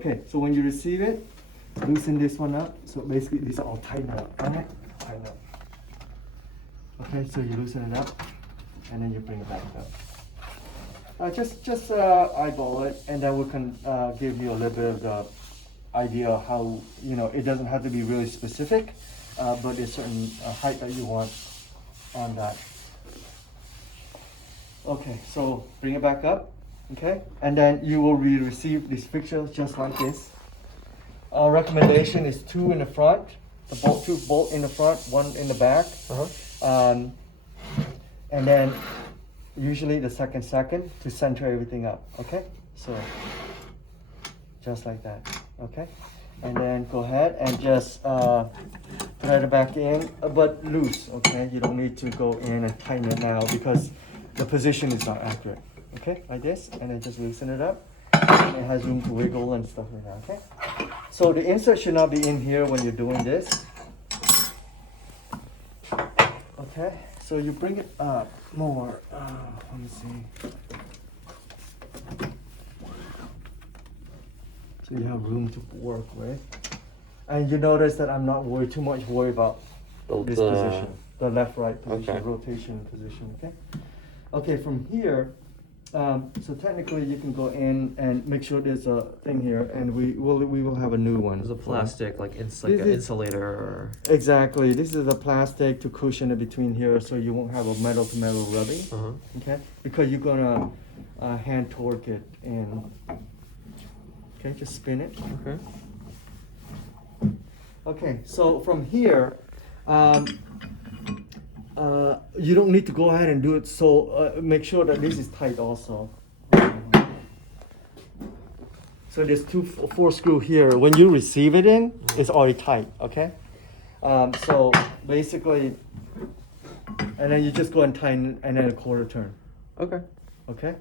Okay, so when you receive it, loosen this one up. So basically, these are all tightened up, right? Tighten up. Okay, so you loosen it up, and then you bring it back up. Just eyeball it, and then we can give you a little bit of the idea of how, you know, it doesn't have to be really specific, but there's certain height that you want on that. Okay, so bring it back up, okay? And then you will receive these fixtures just like this. Our recommendation is 2 in the front, two bolt in the front, 1 in the back. And then usually the second to center everything up, okay? So just like that, okay? And then go ahead and just thread it back in, but loose, okay? You don't need to go in and tighten it now because the position is not accurate, okay? Like this, and then just loosen it up. And it has room to wiggle and stuff like that, okay? So the insert should not be in here when you're doing this. Okay, so you bring it up more. Let me see. So you have room to work with. And you notice that I'm not too much worried about this position. The left-right position, okay. Rotation position, okay? Okay, from here, so technically you can go in and make sure there's a thing here, and we will have a new one. There's a plastic, like it's like an insulator or... Exactly, this is a plastic to cushion it between here so you won't have a metal to metal rubbing, okay? Because you're gonna hand torque it in. Okay, just spin it. Okay. Okay, so from here, you don't need to go ahead and do it, so make sure that this is tight also. So there's 4 screw here. When you receive it in, it's already tight, okay? So basically, and then you just go and tighten and then a quarter turn. Okay. Okay?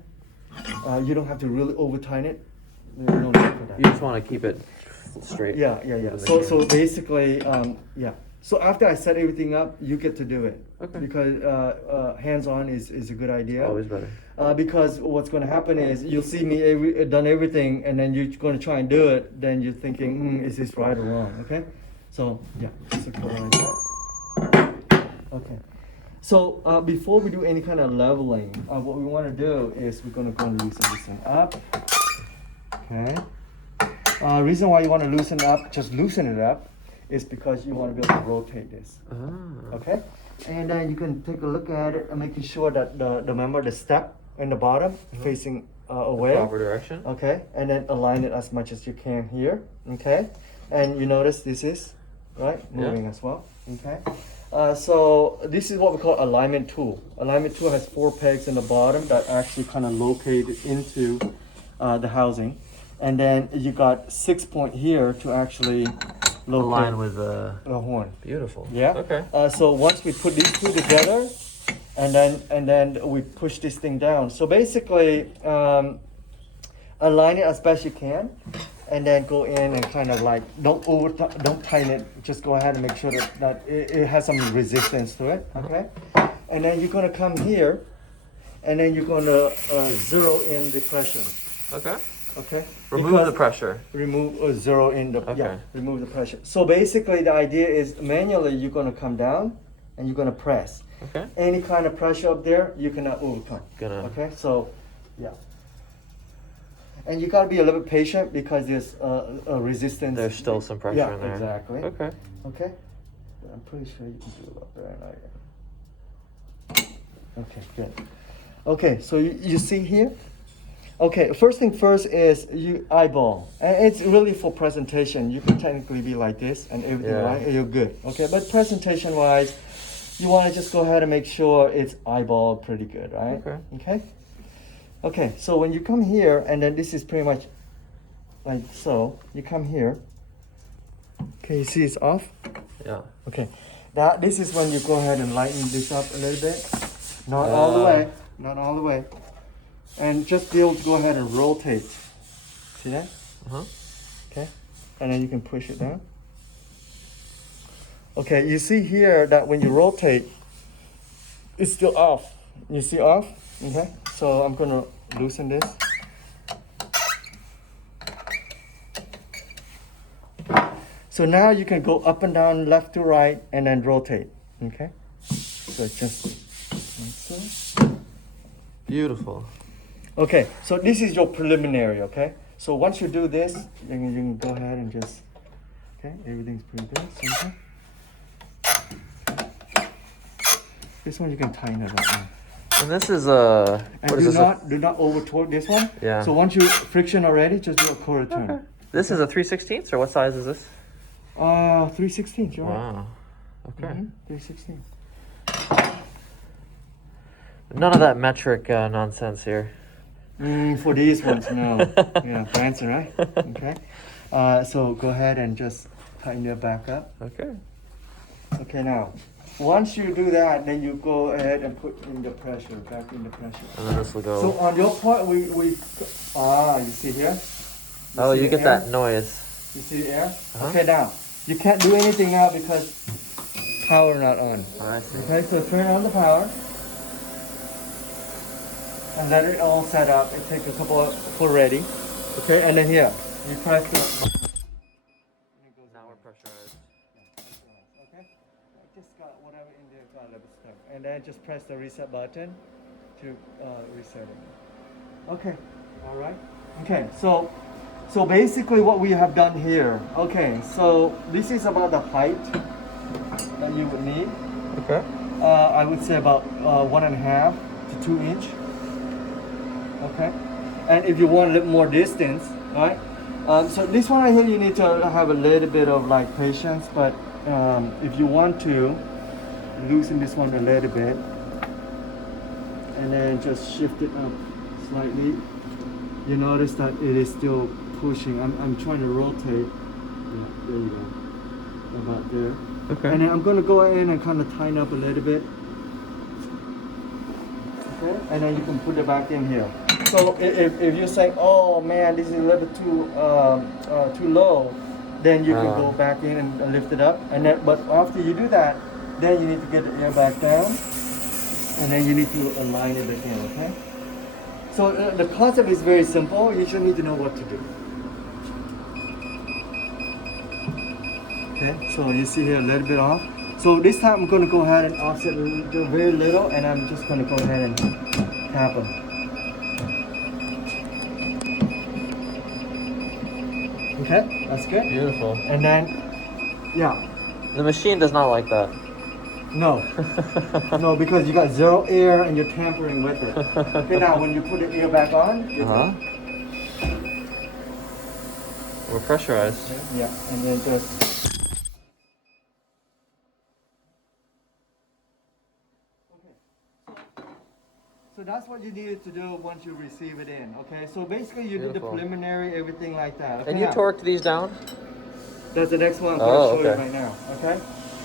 You don't have to really over tighten it. You don't need for that. You just want to keep it straight. Yeah. So basically, yeah. So after I set everything up, you get to do it. Okay. Because hands-on is a good idea. Always better. Because what's going to happen is you'll see me done everything, and then you're going to try and do it. Then you're thinking, is this right or wrong? Okay. So yeah, just a couple like that. Okay. So before we do any kind of leveling, what we want to do is we're going to go and loosen this thing up. Okay. Reason why you want to loosen up, just loosen it up, is because you want to be able to rotate this. Okay? And then you can take a look at it and making sure that the step in the bottom facing away. Proper direction. Okay? And then align it as much as you can here. Okay? And you notice this is, right, moving as well. Okay? So this is what we call alignment tool. Alignment tool has 4 pegs in the bottom that actually kind of locate into the housing. And then you got 6 point here to actually align with the horn. Beautiful. Yeah. Okay. So once we put these 2 together, and then we push this thing down. So basically, align it as best you can, and then go in and kind of like don't tighten it. Just go ahead and make sure that it has some resistance to it. Okay. And then you're gonna come here, and then you're gonna zero in the pressure. Okay. Okay. Remove the pressure. Remove zero in the remove the pressure. So basically, the idea is manually you're gonna come down and you're gonna press. Okay. Any kind of pressure up there, you cannot overcome. Okay. So, yeah. And you gotta be a little bit patient because there's a resistance. There's still some pressure in there. Exactly. Okay. Okay. But I'm pretty sure you can do it up there. Okay. Good. Okay. So you see here. Okay, first thing first is you eyeball. And it's really for presentation. You can technically be like this and everything, right? You're good. Okay, but presentation wise, you want to just go ahead and make sure it's eyeballed pretty good, right? Okay. Okay, so when you come here, and then this is pretty much like so, you come here. Okay, you see it's off? Yeah. Okay, this is when you go ahead and lighten this up a little bit. Not all the way, not all the way. And just be able to go ahead and rotate. See that? Okay. And then you can push it down. Okay, you see here that when you rotate, it's still off. You see off? Okay. So I'm gonna loosen this. So now you can go up and down, left to right, and then rotate. Okay. So just like so. Beautiful. Okay. So this is your preliminary. Okay. So once you do this, then you can go ahead and just. Okay. Everything's pretty good. Simple. This one you can tighten it up now. And this is And what is do not over torque this one. Yeah. So once you friction already, just do a quarter turn. Okay. This is a 3/16, or what size is this? 3/16. You're right. Wow. Okay. 3/16. None of that metric nonsense here. For these ones, no. Yeah, fancy, right? Okay. So go ahead and just tighten your back up. Okay. Okay, now, once you do that, then you go ahead and put in the pressure, back in the pressure. And then this will go. So on your part, you see here? Oh, see you the get air? that noise. You see the air? Uh-huh. Okay, now, you can't do anything now because power not on. I see. Okay, so turn on the power. And let it all set up. It takes a couple of for ready. Okay, and then here, you press the. Now we're pressurized. Okay, just got whatever in there got a little bit stuck, and then just press the reset button to reset it. Okay, all right. Okay, so basically what we have done here. Okay, so this is about the height that you would need. Okay. I would say about 1.5 to 2 inch. Okay, and if you want a little more distance, right? So this one right here, you need to have a little bit of like patience, but if you want to loosen this one a little bit, and then just shift it up slightly, you notice that it is still pushing. I'm trying to rotate. Yeah, there you go. About there. Okay. And then I'm gonna go in and kind of tighten up a little bit. Okay, and then you can put it back in here. So if you're saying, oh man, this is a little bit too low, then you can go back in and lift it up. And then, but after you do that, then you need to get the air back down, and then you need to align it again. Okay. So the concept is very simple. You just need to know what to do. Okay. So you see here a little bit off. So this time I'm going to go ahead and offset very little, and I'm just going to go ahead and tap them. Okay, that's good. Beautiful. And then, yeah, The machine does not like that. no, no, because you got zero air and you're tampering with it. Okay, now when you put the air back on, you're Uh-huh. We're pressurized. yeah, and then just. So that's what you needed to do once you receive it in, okay? So basically you did the Beautiful. preliminary, everything like that. Okay, And you now, torqued these down? that's the next one I'm Oh, going to show okay. you right now, okay?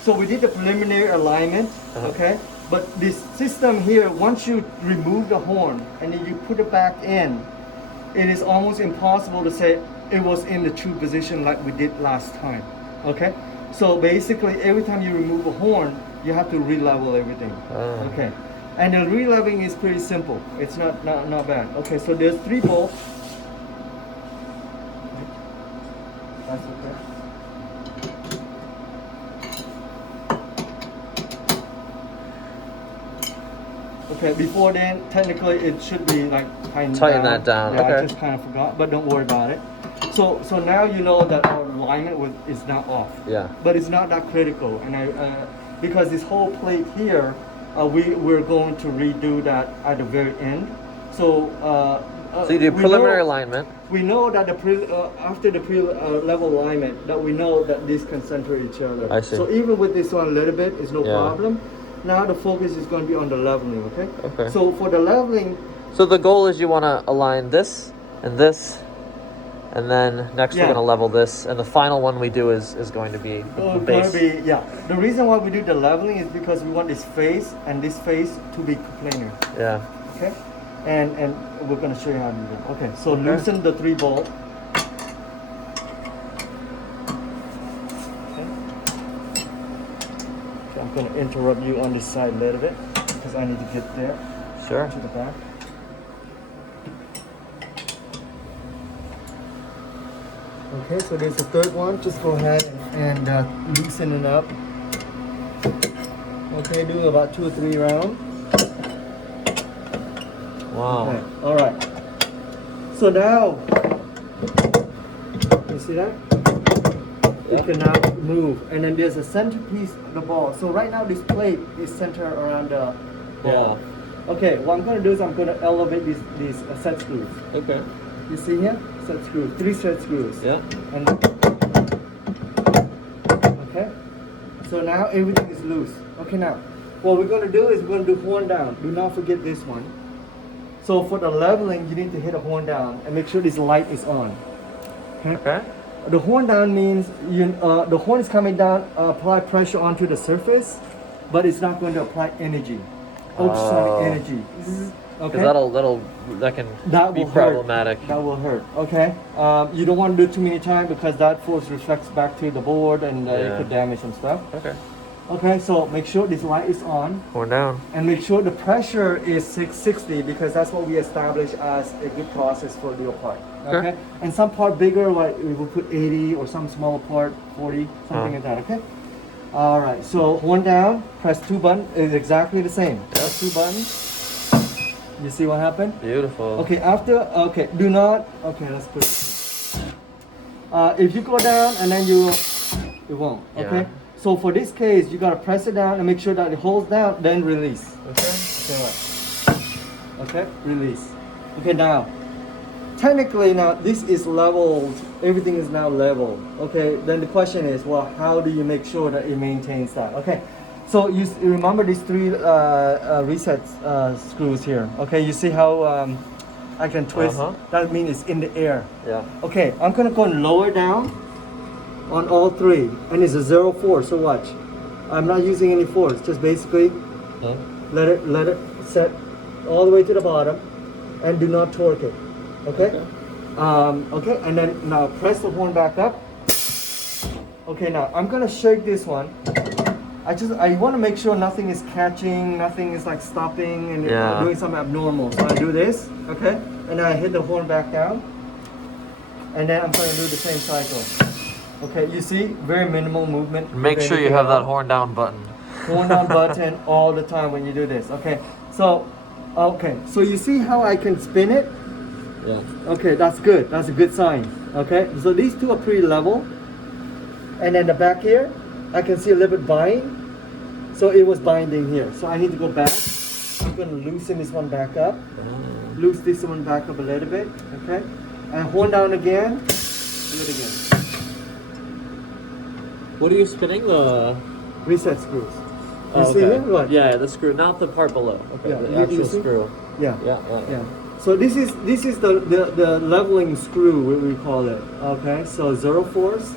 So we did the preliminary alignment, Uh-huh. okay? But this system here, once you remove the horn and then you put it back in, it is almost impossible to say it was in the true position like we did last time, okay? So basically every time you remove a horn, you have to re-level everything, Oh. okay? And the re-leveling is pretty simple. It's not bad. Okay, so there's 3 bolts. That's okay. Okay, before then, technically it should be like tighten that down, Yeah, I okay. just kind of forgot, but don't worry about it. So now you know that our alignment is not off. Yeah. But it's not that critical, and because this whole plate here, we're going to redo that at the very end. So So you do we preliminary know- alignment. We know that after the level alignment, that we know that these can center each other. I see. So even with this one a little bit, it's no Yeah. problem. Now the focus is going to be on the leveling, okay? Okay. So for the leveling, So the goal is you want to align this, and then next Yeah. we're going to level this, and the final one we do is going to be the going base. to be, yeah. The reason why we do the leveling is because we want this face and this face to be planar, Yeah. okay? And we're going to show you how to do that. Okay, so Okay. loosen the 3 bolt. Okay, I'm going to interrupt you on this side a little bit because I need to get there Sure. to the back. Okay, so there's a third one. Just go ahead and loosen it up. Okay, do about 2 or 3 rounds. Wow. Okay, all right. So now, you see that? Yeah. It can now move, and then there's a centerpiece of the ball. So right now this plate is centered around the ball. Yeah. Okay, what I'm going to do is I'm going to elevate these set screws. Okay. You see here? Set screws, 3 set screws. Yeah. And okay. So now everything is loose. Okay, now what we're going to do is we're going to do horn down. Do not forget this one. So for the leveling, you need to hit a horn down and make sure this light is on. Okay. The horn down means the horn is coming down, apply pressure onto the surface, but it's not going to apply energy, ultrasonic energy. Okay. Because that can be will problematic. Hurt. That will hurt. Okay. You don't want to do too many times because that force reflects back to the board and it could damage some stuff. Okay. Okay. So make sure this light is on. Horn down. And make sure the pressure is 660 because that's what we establish as a good process for the part. Okay. And some part bigger, like we will put 80, or some smaller part 40, something like that. Okay. All right. So horn down. Press 2 buttons. Is exactly the same. Press 2 buttons. You see what happened? Beautiful. Okay. Okay. Do not. Okay. Let's put it here. If you go down and then it won't. Okay. Yeah. So for this case, you gotta press it down and make sure that it holds down, then release. Okay. Okay, right. Okay, release. Okay, now, technically now this is leveled, everything is now leveled. Okay, then the question is, well, how do you make sure that it maintains that? Okay, so you remember these 3 reset screws here. Okay, you see how I can twist? That means it's in the air. Yeah. Okay, I'm gonna go and lower down on all 3, and it's a 0 force. So watch, I'm not using any force, just basically let it set all the way to the bottom, and do not torque it. Okay. Okay, and then now press the horn back up. Okay, now I'm gonna shake this one. I want to make sure nothing is catching, nothing is like stopping and doing something abnormal. So I do this, okay, and then I hit the horn back down, and then I'm gonna do the same cycle. Okay, you see, very minimal movement. Make sure you have that horn down button. Horn down button all the time when you do this. Okay, so you see how I can spin it? Yeah. Okay, that's good. That's a good sign. Okay, so these 2 are pretty level, and then the back here, I can see a little bit bind. So it was binding here. So I need to go back. I'm gonna loosen this one back up. Loose this one back up a little bit. Okay, and horn down again. Do it again. What are you spinning? The reset screws. You see here? What? Yeah, the screw, not the part below. Okay, Yeah, the actual screw. Yeah. Yeah. So this is the leveling screw, what we call it. Okay, so 0 force.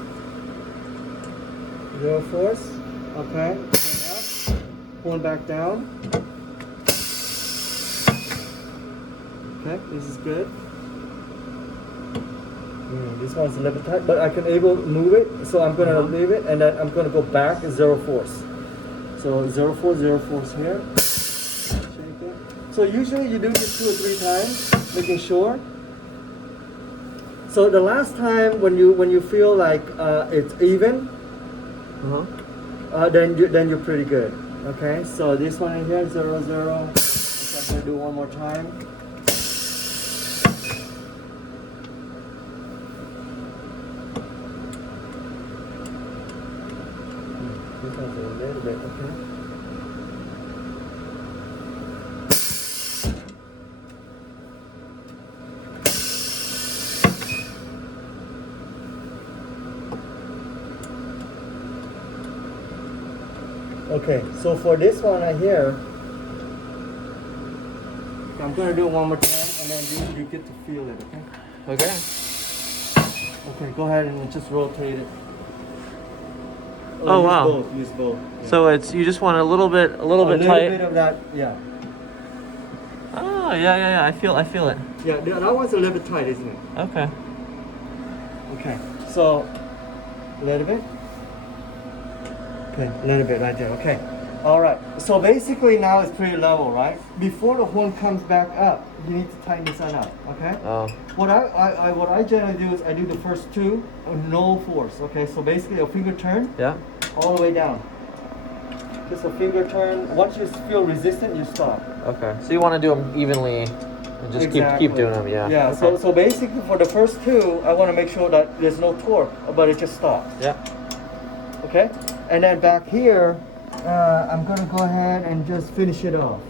0 force. Okay. Horn up. Horn back down. Okay, this is good. This one's a little bit tight, but I can able to move it, so I'm gonna leave it, and then I'm gonna go back 0 force. So 0 force here. Shake it. So usually you do this 2 or 3 times, making sure. So the last time when you feel like it's even, then you're pretty good. Okay. So this one in here, 0 0. So I'm gonna do one more time. A little bit, okay. Okay, so for this one right here, I'm gonna do it one more time, and then you get to feel it, okay? Okay. Okay, go ahead and just rotate it. Oh wow! Use both. Yeah. So you just want a little bit tight. A little bit of that, yeah. Oh yeah. I feel it. Yeah, that one's a little bit tight, isn't it? Okay. Okay, so a little bit. Okay, a little bit right there. Okay. All right. So basically now it's pretty level, right? Before the horn comes back up, you need to tighten this one up. Okay. Oh. What I generally do is I do the first two, no force. Okay. So basically a finger turn. Yeah. All the way down. Just a finger turn. Once you feel resistant, you stop. Okay. So you want to do them evenly and just keep doing them, yeah. Yeah. Okay. So basically for the first two, I want to make sure that there's no torque, but it just stops. Yeah. Okay. And then back here, I'm gonna go ahead and just finish it off.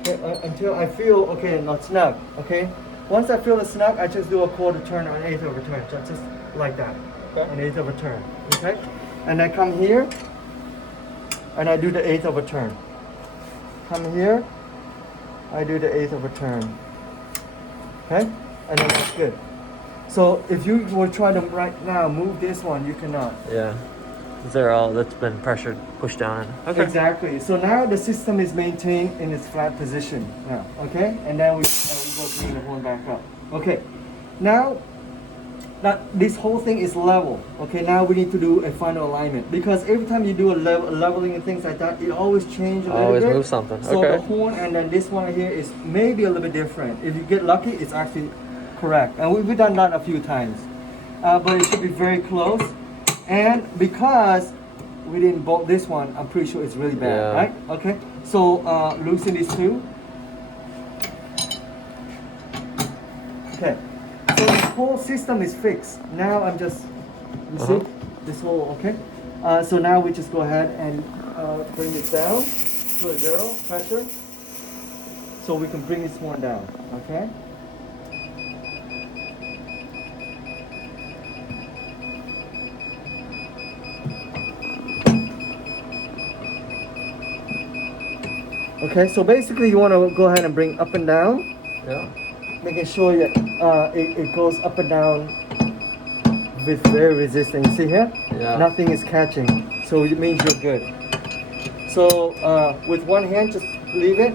Okay, until I feel not snug. Okay. Once I feel the snug, I just do a quarter turn or an eighth of a turn, just like that. Okay. An eighth of a turn. Okay. And I come here, and I do the eighth of a turn. Come here, I do the eighth of a turn. Okay. And then that's good. So if you were trying to right now move this one, you cannot. Yeah. That's been pressured, pushed down. Okay. Exactly. So now the system is maintained in its flat position now. Okay. And then we go bring the horn back up. Okay. Now this whole thing is level. Okay. Now we need to do a final alignment because every time you do a leveling and things like that, it always changes a little always bit. move something. So Okay. the horn and then this one here is maybe a little bit different. If you get lucky, it's actually correct, and we've done that a few times, but it should be very close. And because we didn't bolt this one, I'm pretty sure it's really bad, Yeah. right? Okay, so loosen these two. Okay, so this whole system is fixed. Now I'm just, you see, this whole, okay? So now we just go ahead and bring it down to a 0 pressure, so we can bring this one down, okay? Okay, so basically you want to go ahead and bring up and down, Yeah. making sure that it goes up and down with very resistant. You see here? Yeah. Nothing is catching, so it means you're good. So with one hand, just leave it,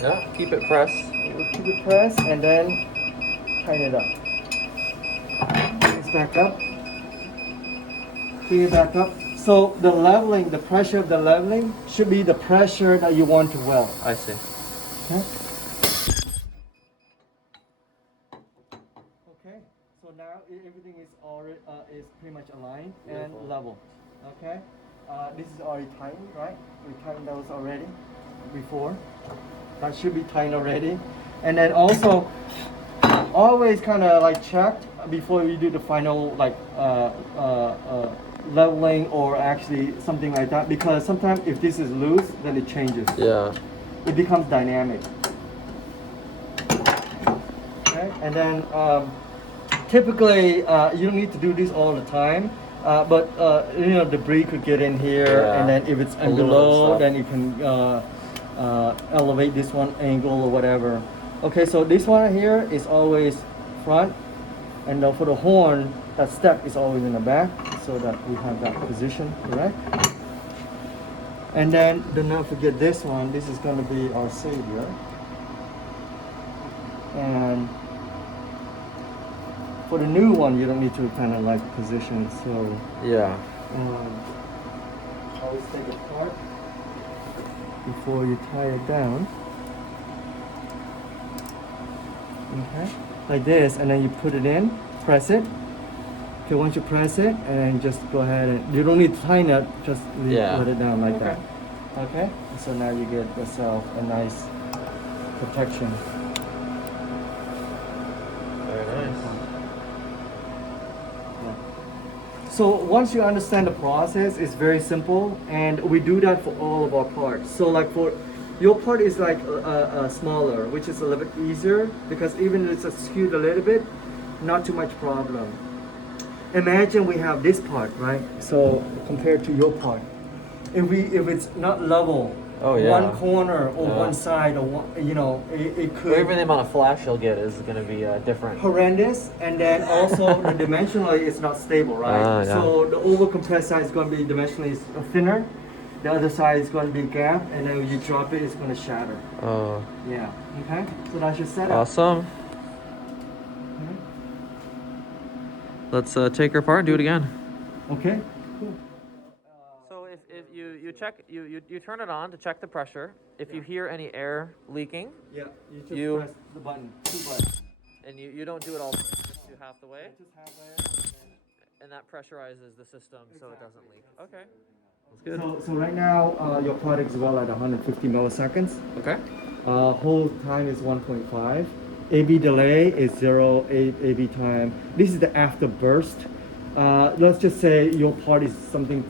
Yeah. Keep it pressed. keep it pressed, and then tighten it up. Bring this back up. Bring it back up. So the leveling, the pressure of the leveling should be the pressure that you want to weld. I see. Okay. Okay. So now everything is already is pretty much aligned and Beautiful. level. Okay. This is already tightened, right? We tightened those already before. That should be tightened already. And then also always kind of like check before you do the final like leveling or actually something like that, because sometimes if this is loose, then it changes. Yeah. It becomes dynamic. Okay, and then typically you don't need to do this all the time, but you know, debris could get in here, Yeah. and then if it's Aluminum below, stuff. then you can elevate this one angle or whatever. Okay, so this one here is always front, and for the horn, that step is always in the back, so that we have that position correct. And then do not forget this one. This is going to be our savior. And for the new one, you don't need to kind of like position it. So Yeah. always take it apart before you tie it down. Okay, like this, and then you put it in, press it. Okay, once you press it, and then just go ahead and you don't need to tighten it, just let it down like that. Okay, so now you get yourself a nice protection. Very nice. So once you understand the process, it's very simple, and we do that for all of our parts. So like for your part is like smaller, which is a little bit easier because even if it's skewed a little bit, not too much problem. Imagine we have this part, right? So compared to your part, if it's not level, Oh, yeah. one corner or Yeah. one side or one, you know, it Or could even the amount of flash you'll get is going to be different. horrendous, and then also the dimensionally it's not stable, right? Yeah. So the over compressed side is going to be dimensionally thinner, the other side is going to be a gap, and then when you drop it, it's going to shatter. Oh, Yeah. Okay. So that's your setup. awesome. Okay. Let's take her apart and do it again. Okay. Cool. So if you check you turn it on to check the pressure. If you hear any air leaking, Yeah, you just press the button, 2 buttons. and you don't do it all the way, just do half the way, Just halfway. and that pressurizes the system so it doesn't leak. Okay. So right now, your product is well at 150 milliseconds. Okay. Hold time is 1.5. AB delay is 0. AB time. This is the after burst. Let's just say your part is sometimes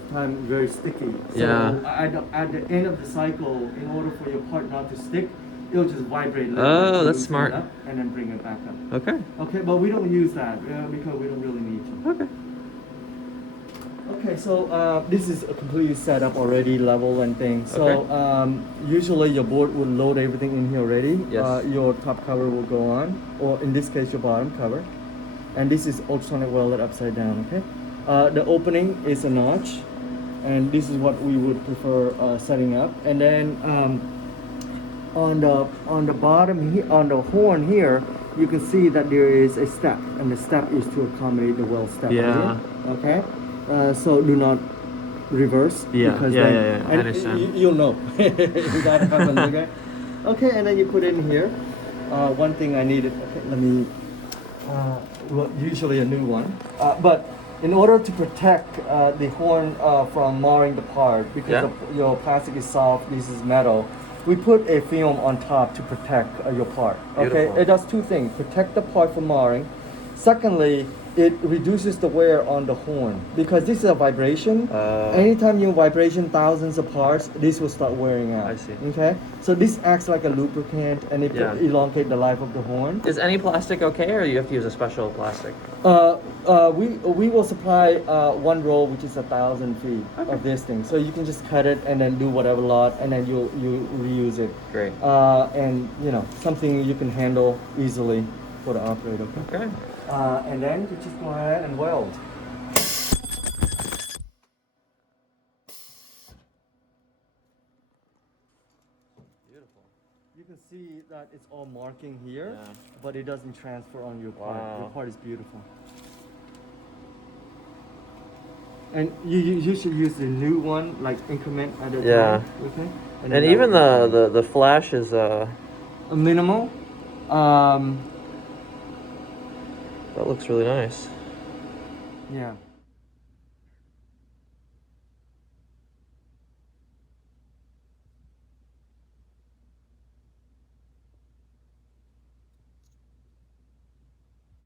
very sticky. So Yeah. at the end of the cycle, in order for your part not to stick, it'll just vibrate. A little Oh, bit to that's loosen smart. it up and then bring it back up. Okay. Okay, but we don't use that because we don't really need to. Okay. Okay, so this is a completely set up already, level and things. So usually your board will load everything in here already. Yes. Your top cover will go on, or in this case your bottom cover. And this is ultrasonic welded upside down, okay? The opening is a notch, and this is what we would prefer setting up. And then on the bottom here, on the horn here, you can see that there is a step, and the step is to accommodate the weld step. Yeah. Here, okay? So do not reverse. Yeah, Because yeah, then, yeah, yeah. I and understand. you'll know. That happens, okay? Okay, and then you put it in here. One thing I needed, okay, let me, well, usually a new one. But in order to protect the horn from marring the part, because your plastic is soft, this is metal, we put a film on top to protect your part. Okay, Beautiful. it does two things: protect the part from marring. Secondly, it reduces the wear on the horn because this is a vibration. Anytime you vibration thousands of parts, this will start wearing out. I see. Okay, so this acts like a lubricant and it elongate the life of the horn. Is any plastic okay, or you have to use a special plastic? We will supply one roll, which is 1,000 feet of this thing. So you can just cut it and then do whatever lot, and then you reuse it. Great. And you know, something you can handle easily for the operator. Okay. And then you just go ahead and weld. Beautiful. You can see that it's all marking here, Yeah. but it doesn't transfer on your part. Wow. Your part is beautiful. And you should use the new one, like increment at a time. Okay. And then even that will the flash is a minimal. that looks really nice. Yeah.